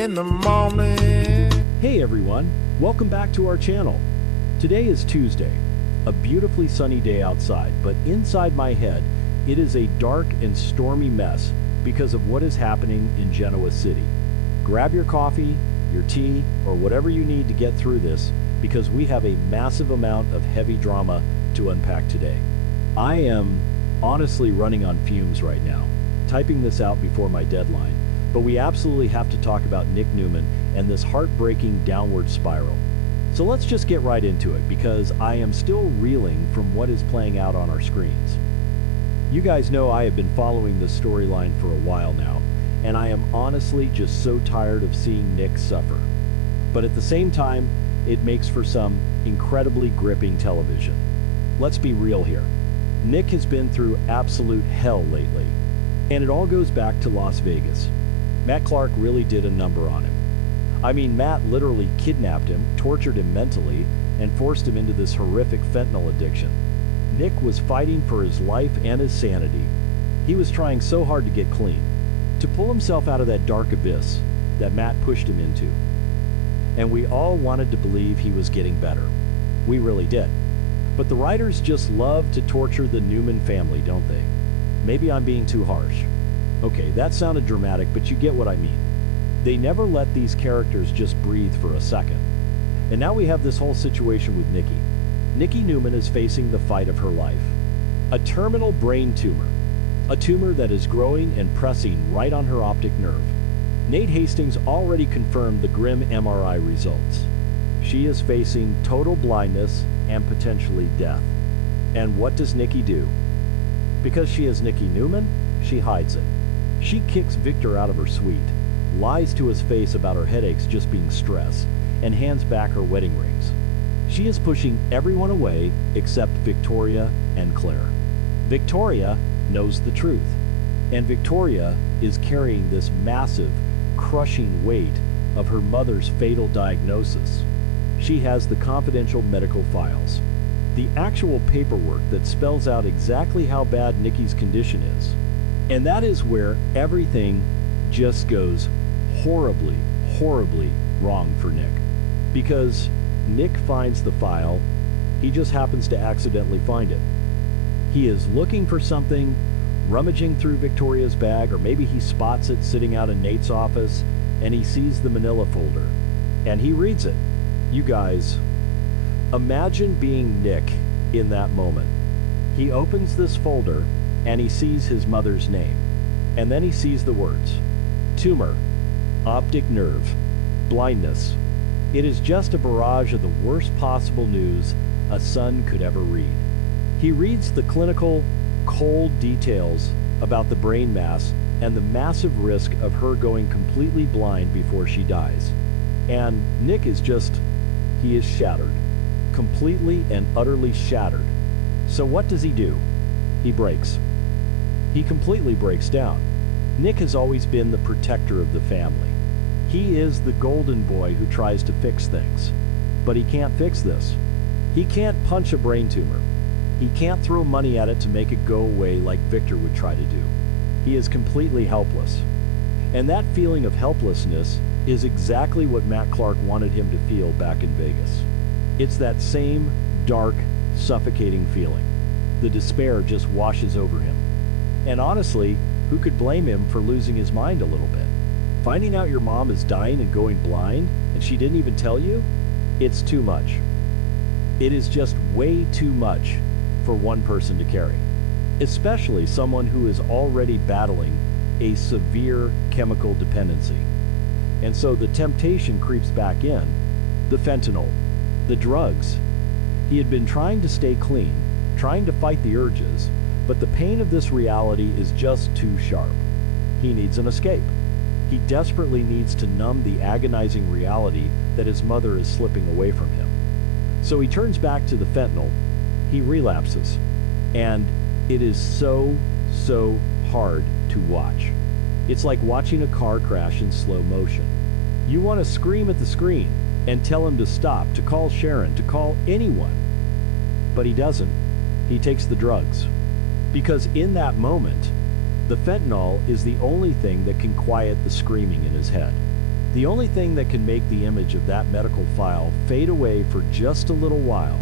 in the morning. Hey everyone, welcome back to our channel. Today is Tuesday, a beautifully sunny day outside, but inside my head, it is a dark and stormy mess because of what is happening in Genoa City. Grab your coffee, your tea, or whatever you need to get through this because we have a massive amount of heavy drama to unpack today. I am honestly running on fumes right now, typing this out before my deadline, but we absolutely have to talk about Nick Newman and this heartbreaking downward spiral. So let's just get right into it because I am still reeling from what is playing out on our screens. You guys know I have been following this storyline for a while now, and I am honestly just so tired of seeing Nick suffer. But at the same time, it makes for some incredibly gripping television. Let's be real here. Nick has been through absolute hell lately, and it all goes back to Las Vegas. Matt Clark really did a number on him. I mean, Matt literally kidnapped him, tortured him mentally, and forced him into this horrific fentanyl addiction. Nick was fighting for his life and his sanity. He was trying so hard to get clean, to pull himself out of that dark abyss that Matt pushed him into. And we all wanted to believe he was getting better. We really did. But the writers just love to torture the Newman family, don't they? Maybe I'm being too harsh. Okay, that sounded dramatic, but you get what I mean. They never let these characters just breathe for a second. And now we have this whole situation with Nikki. Nikki Newman is facing the fight of her life. A terminal brain tumor. A tumor that is growing and pressing right on her optic nerve. Nate Hastings already confirmed the grim MRI results. She is facing total blindness and potentially death. And what does Nikki do? Because she is Nikki Newman, she hides it. She kicks Victor out of her suite, lies to his face about her headaches just being stress, and hands back her wedding rings. She is pushing everyone away except Victoria and Claire. Victoria knows the truth, and Victoria is carrying this massive, crushing weight of her mother's fatal diagnosis. She has the confidential medical files, the actual paperwork that spells out exactly how bad Nikki's condition is. And that is where everything just goes horribly, horribly wrong for Nick. Because Nick finds the file, he just happens to accidentally find it. He is looking for something, rummaging through Victoria's bag, or maybe he spots it sitting out in Nate's office, and he sees the manila folder, and he reads it. You guys, imagine being Nick in that moment. He opens this folder, and he sees his mother's name, and then he sees the words, tumor, optic nerve, blindness. It is just a barrage of the worst possible news a son could ever read. He reads the clinical, cold details about the brain mass and the massive risk of her going completely blind before she dies. And Nick is he is shattered. Completely and utterly shattered. So what does he do? He breaks. He completely breaks down. Nick has always been the protector of the family. He is the golden boy who tries to fix things. But he can't fix this. He can't punch a brain tumor. He can't throw money at it to make it go away like Victor would try to do. He is completely helpless. And that feeling of helplessness is exactly what Matt Clark wanted him to feel back in Vegas. It's that same dark, suffocating feeling. The despair just washes over him. And honestly, who could blame him for losing his mind a little bit? Finding out your mom is dying and going blind, and she didn't even tell you? It's too much. It is just way too much for one person to carry. Especially someone who is already battling a severe chemical dependency. And so the temptation creeps back in. The fentanyl, the drugs. He had been trying to stay clean, trying to fight the urges, but the pain of this reality is just too sharp. He needs an escape. He desperately needs to numb the agonizing reality that his mother is slipping away from him. So he turns back to the fentanyl. He relapses. And it is so hard to watch. It's like watching a car crash in slow motion. You want to scream at the screen and tell him to stop, to call Sharon, to call anyone. But he doesn't. He takes the drugs. Because in that moment, the fentanyl is the only thing that can quiet the screaming in his head. The only thing that can make the image of that medical file fade away for just a little while.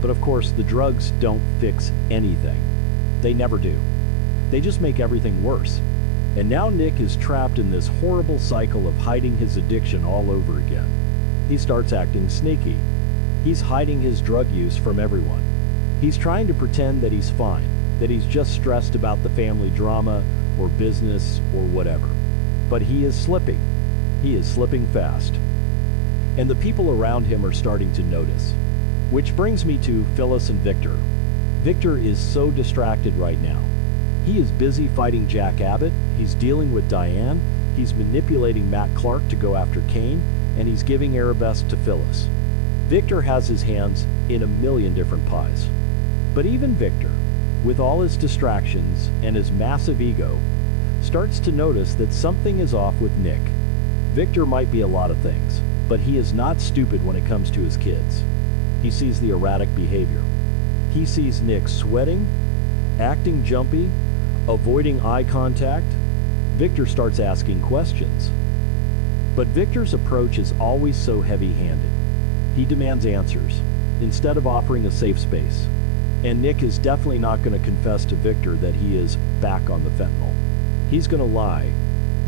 But of course, the drugs don't fix anything. They never do. They just make everything worse. And now Nick is trapped in this horrible cycle of hiding his addiction all over again. He starts acting sneaky. He's hiding his drug use from everyone. He's trying to pretend that he's fine, that he's just stressed about the family drama or business or whatever. But he is slipping. He is slipping fast. And the people around him are starting to notice. Which brings me to Phyllis and Victor. Victor is so distracted right now. He is busy fighting Jack Abbott, he's dealing with Diane, he's manipulating Matt Clark to go after Kane, and he's giving arabesque to Phyllis. Victor has his hands in a million different pies. But even Victor, with all his distractions and his massive ego, starts to notice that something is off with Nick. Victor might be a lot of things, but he is not stupid when it comes to his kids. He sees the erratic behavior. He sees Nick sweating, acting jumpy, avoiding eye contact. Victor starts asking questions. But Victor's approach is always so heavy-handed. He demands answers, instead of offering a safe space. And Nick is definitely not going to confess to Victor that he is back on the fentanyl. He's going to lie.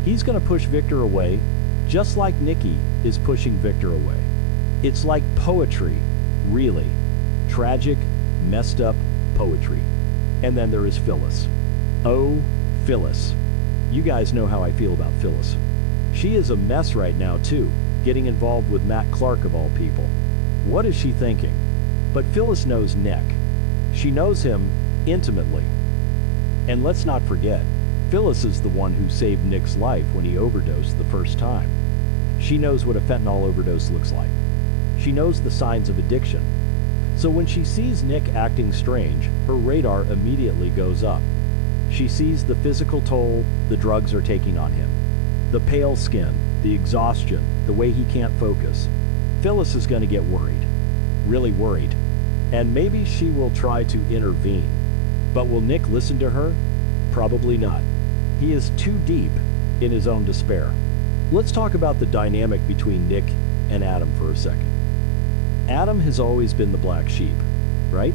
He's going to push Victor away, just like Nikki is pushing Victor away. It's like poetry, really. Tragic, messed up poetry. And then there is Phyllis. Oh, Phyllis. You guys know how I feel about Phyllis. She is a mess right now too, getting involved with Matt Clark of all people. What is she thinking? But Phyllis knows Nick. She knows him intimately. And let's not forget, Phyllis is the one who saved Nick's life when he overdosed the first time. She knows what a fentanyl overdose looks like. She knows the signs of addiction. So when she sees Nick acting strange, her radar immediately goes up. She sees the physical toll the drugs are taking on him. The pale skin, the exhaustion, the way he can't focus. Phyllis is going to get worried. Really worried. And maybe she will try to intervene. But will Nick listen to her? Probably not. He is too deep in his own despair. Let's talk about the dynamic between Nick and Adam for a second. Adam has always been the black sheep, right?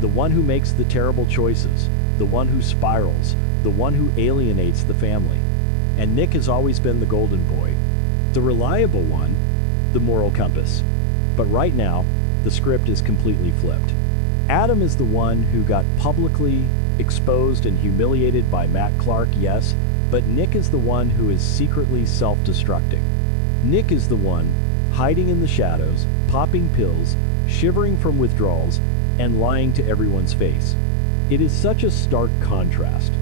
The one who makes the terrible choices, the one who spirals, the one who alienates the family. And Nick has always been the golden boy, the reliable one, the moral compass. But right now, the script is completely flipped. Adam is the one who got publicly exposed and humiliated by Matt Clark, yes, but Nick is the one who is secretly self-destructing. Nick is the one hiding in the shadows, popping pills, shivering from withdrawals, and lying to everyone's face. It is such a stark contrast,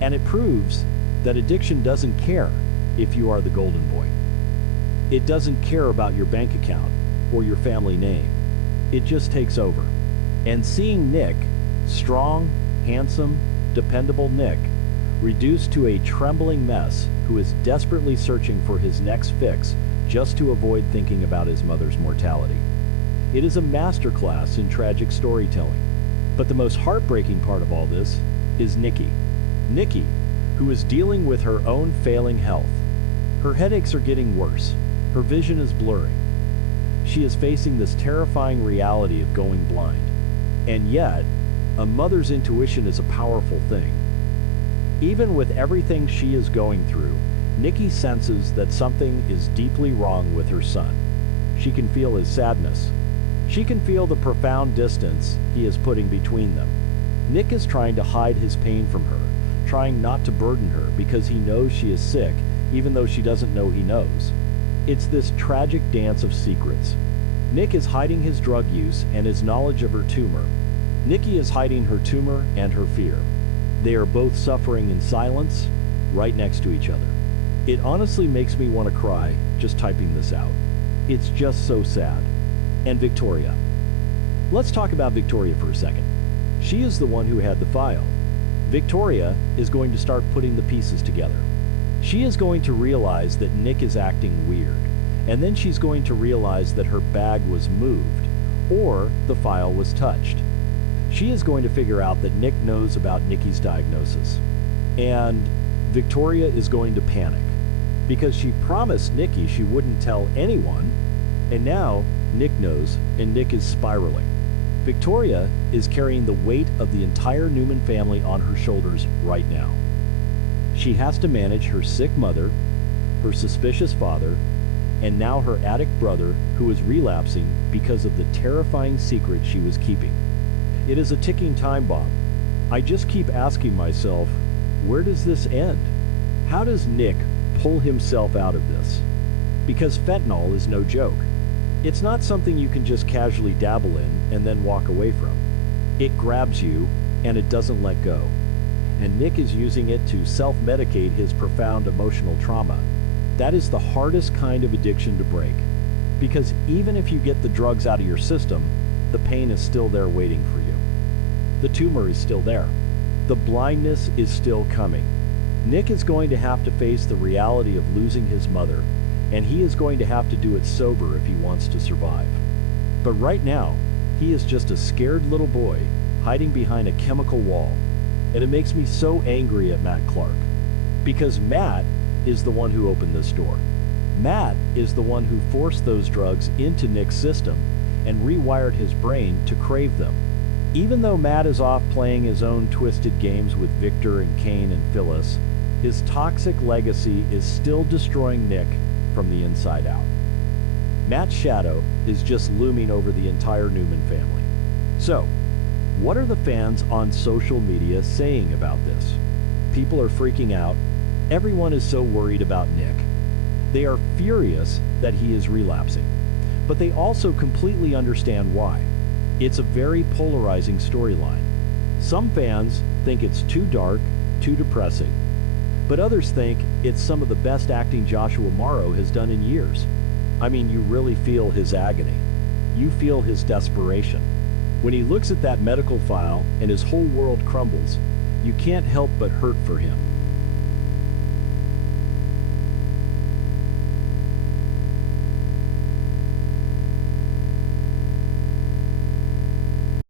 and it proves that addiction doesn't care if you are the golden boy. It doesn't care about your bank account or your family name. It just takes over. And seeing Nick, strong, handsome, dependable Nick, reduced to a trembling mess who is desperately searching for his next fix just to avoid thinking about his mother's mortality. It is a masterclass in tragic storytelling. But the most heartbreaking part of all this is Nikki. Nikki, who is dealing with her own failing health. Her headaches are getting worse. Her vision is blurring. She is facing this terrifying reality of going blind. And yet, a mother's intuition is a powerful thing. Even with everything she is going through, Nikki senses that something is deeply wrong with her son. She can feel his sadness. She can feel the profound distance he is putting between them. Nick is trying to hide his pain from her, trying not to burden her because he knows she is sick, even though she doesn't know he knows. It's this tragic dance of secrets. Nick is hiding his drug use and his knowledge of her tumor. Nikki is hiding her tumor and her fear. They are both suffering in silence, right next to each other. It honestly makes me want to cry just typing this out. It's just so sad. And Victoria. Let's talk about Victoria for a second. She is the one who had the file. Victoria is going to start putting the pieces together. She is going to realize that Nick is acting weird, and then she's going to realize that her bag was moved, or the file was touched. She is going to figure out that Nick knows about Nikki's diagnosis, and Victoria is going to panic. because she promised Nikki she wouldn't tell anyone, and now Nick knows, and Nick is spiraling. Victoria is carrying the weight of the entire Newman family on her shoulders right now. She has to manage her sick mother, her suspicious father, and now her addict brother who is relapsing because of the terrifying secret she was keeping. It is a ticking time bomb. I just keep asking myself, where does this end? How does Nick pull himself out of this? Because fentanyl is no joke. It's not something you can just casually dabble in and then walk away from. It grabs you and it doesn't let go. And Nick is using it to self-medicate his profound emotional trauma. That is the hardest kind of addiction to break. Because even if you get the drugs out of your system, the pain is still there waiting for you. The tumor is still there. The blindness is still coming. Nick is going to have to face the reality of losing his mother, and he is going to have to do it sober if he wants to survive. But right now, he is just a scared little boy hiding behind a chemical wall. And it makes me so angry at Matt Clark. Because Matt is the one who opened this door. Matt is the one who forced those drugs into Nick's system and rewired his brain to crave them. Even though Matt is off playing his own twisted games with Victor and Kane and Phyllis, his toxic legacy is still destroying Nick from the inside out. Matt's shadow is just looming over the entire Newman family. So, what are the fans on social media saying about this? People are freaking out. Everyone is so worried about Nick. They are furious that he is relapsing, but they also completely understand why. It's a very polarizing storyline. Some fans think it's too dark, too depressing, but others think it's some of the best acting Joshua Morrow has done in years. I mean, you really feel his agony. You feel his desperation. When he looks at that medical file and his whole world crumbles, you can't help but hurt for him.